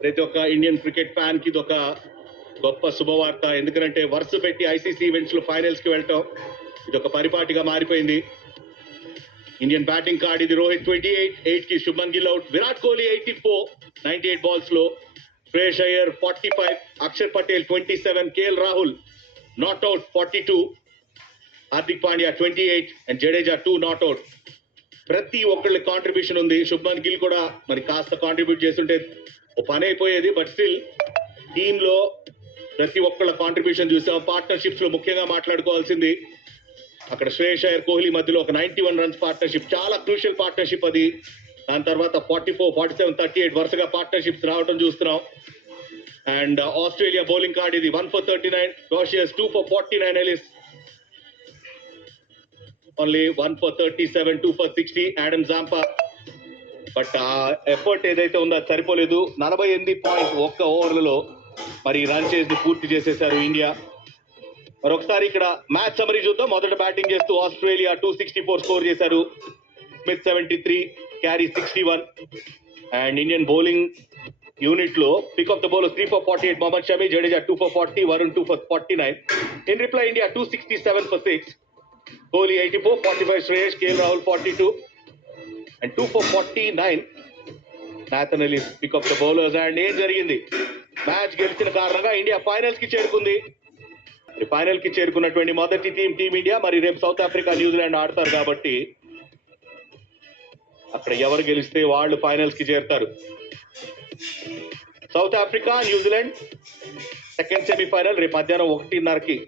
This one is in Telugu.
ప్రతి ఒక్క ఇండియన్ క్రికెట్ ఫ్యాన్ కి ఇది ఒక గొప్ప శుభవార్త. ఎందుకంటే వరుస పెట్టి ఐసీసీ ఈవెంట్స్ లో ఫైనల్స్ కి వెళ్ళటం ఇది ఒక పరిపాటిగా మారిపోయింది. ఇండియన్ బ్యాటింగ్ కార్డ్ ఇది. రోహిత్ 28 కి శుభ్మన్ గిల్ అవుట్, విరాట్ కోహ్లీ 84 98 బాల్స్ లో, Shreyas Iyer 45, Axar Patel 27, KL Rahul not out 42, Hardik Pandya 28 and Jadeja 2 not out. ప్రతి ఒక్కళ్ళ కాంట్రిబ్యూషన్ ఉంది. శుభ్మన్ గిల్ కూడా మరి కాస్త కాంట్రిబ్యూట్ చేస్తుంటే ఓ పని అయిపోయేది. బట్ స్టిల్ టీమ్ లో ప్రతి ఒక్కళ్ళ కాంట్రిబ్యూషన్ చూసాం. పార్ట్నర్షిప్స్ లో ముఖ్యంగా మాట్లాడుకోవాల్సింది అక్కడ శ్రేయస్ అయ్యర్ కోహ్లీ మధ్యలో ఒక 91 రన్స్ పార్ట్నర్షిప్, చాలా క్రూషియల్ పార్ట్నర్షిప్ అది. దాని తర్వాత 44, 47, 38 వరుసగా పార్ట్నర్షిప్స్ రావడం చూస్తున్నాం. అండ్ ఆస్ట్రేలియా బౌలింగ్ కార్డ్ ఇది. 1 for 39 Gaussius, 2 for 49 Ellis, only 1 for 37, 2 for 60 Adam Zampa. But ఆ ఎఫర్ట్ ఏదైతే ఉందో అది సరిపోలేదు. 48.1 ఓవర్లలో మరి రన్ చేసి పూర్తి చేసేశారు ఇండియా. మరొకసారి ఇక్కడ మ్యాచ్ సమరీ చూద్దాం. మొదట బ్యాటింగ్ చేస్తూ ఆస్ట్రేలియా 264 స్కోర్ చేశారు. Smith 73, Carey 61. And Indian bowling unit లో pick of the bowler 3 for 48 Mohammed Shami, Jadeja 2 for 40, Varun 2 for 49. In reply India 267 for 6, Kohli 84, 45 Shreyas, K L Rahul 42 and 2 for 49 Nathan Ellis pick of the bowlers. And ఏం జరిగింది? మ్యాచ్ గెలిచిన కారణంగా ఇండియా ఫైనల్స్ కి చేరుకుంది. ఫైనల్ కి చేరుకున్నటువంటి మొదటి టీమిండియా. మరి రేపు సౌత్ ఆఫ్రికా, న్యూజిలాండ్ ఆడతారు కాబట్టి అక్కడ ఎవరు గెలిస్తే వాళ్ళు ఫైనల్స్ కి చేరుతారు. South Africa, New Zealand second semifinal రేపు మధ్యాహ్నం 1:30కి